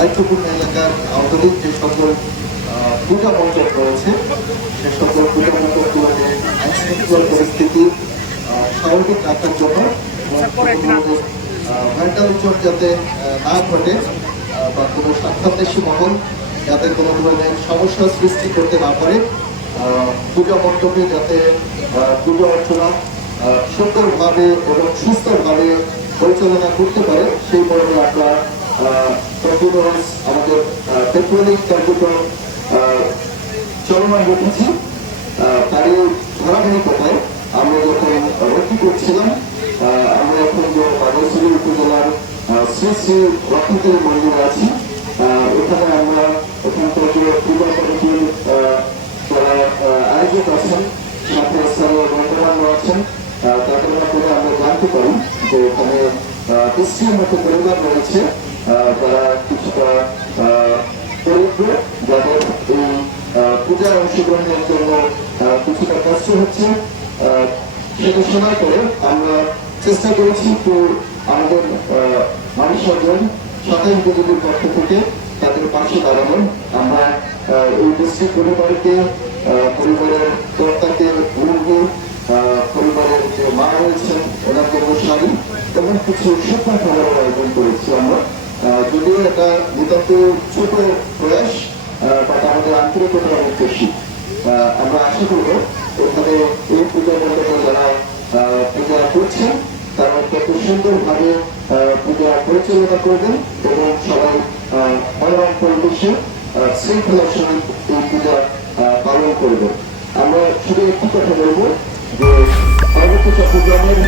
দায়িত্বপূর্ণ এলাকার আওতাধীন যে সকল পূজা মণ্ডপ রয়েছে সে সকল পূজা মণ্ডপগুলোতে আইনশৃঙ্খলা পরিস্থিতি স্বাভাবিক রাখার জন্য ভ্যান্ডালিজম যাতে না ঘটে বা কোনো স্বার্থান্বেষী মহল যাতে কোনো ধরনের সমস্যা সৃষ্টি করতে না পারে, পূজা মণ্ডপে যাতে পূজা অর্চনা সুন্দরভাবে এবং সুস্থভাবে পরিচালনা করতে পারে সেই মর্মে আমরা আমাদের পেট্রোলিং কার্যক্রম চলমান রেখেছি। তারই ধারাবাহিকতায় আমরা যখন রক্ষী করছিলাম, আমরা এখন যে বাগেরছড়ি উপজেলার শ্রী শ্রী রক্ষিতের মন্দির আছি, এখানে আমরা এখানকার যে পূজা কমিটির যারা আয়োজক আছেন, সাথে স্থানীয় বন্ধুবান্ধব আছেন, তাদের মাধ্যমে আমরা জানতে পারি যে এখানে 30টির মতো পরিবার রয়েছে যারা কিছুটা দরিদ্র, যাদের এই পূজায় অংশগ্রহণের জন্য কিছুটা কষ্ট হচ্ছে। সেটা শোনার পরে আমরা চেষ্টা করেছি একটু আমাদের মানুষজন সাধারণ উপযোগীর পক্ষ থেকে তাদের পাশে দাঁড়ানো। আমরা এই ডিস্ট্রিক্ট পরিবারকে, পরিবারের কর্তাকে মুরগি, পরিবারের যে মা রয়েছেন ওনার জন্য শাড়ি এবং কিছু শুকনো খাবারের আয়োজন করেছি আমরা। যদিও এটা নিতান্ত ছোট প্রয়াস, বাট আমাদের আন্তরিকতা অনেক বেশি। আমরা আশা করব ওখানে এই পূজা মণ্ডপে যারা পূজা করছেন তারা কত সুন্দরভাবে পূজা পরিচালনা করবেন এবং সবাই মনোরম পরিবেশে শৃঙ্খলার সহিত এই পূজা পালন করবেন। আমরা শুধু একটি কথা বলবো যে পার্বত্য চট্টগ্রামের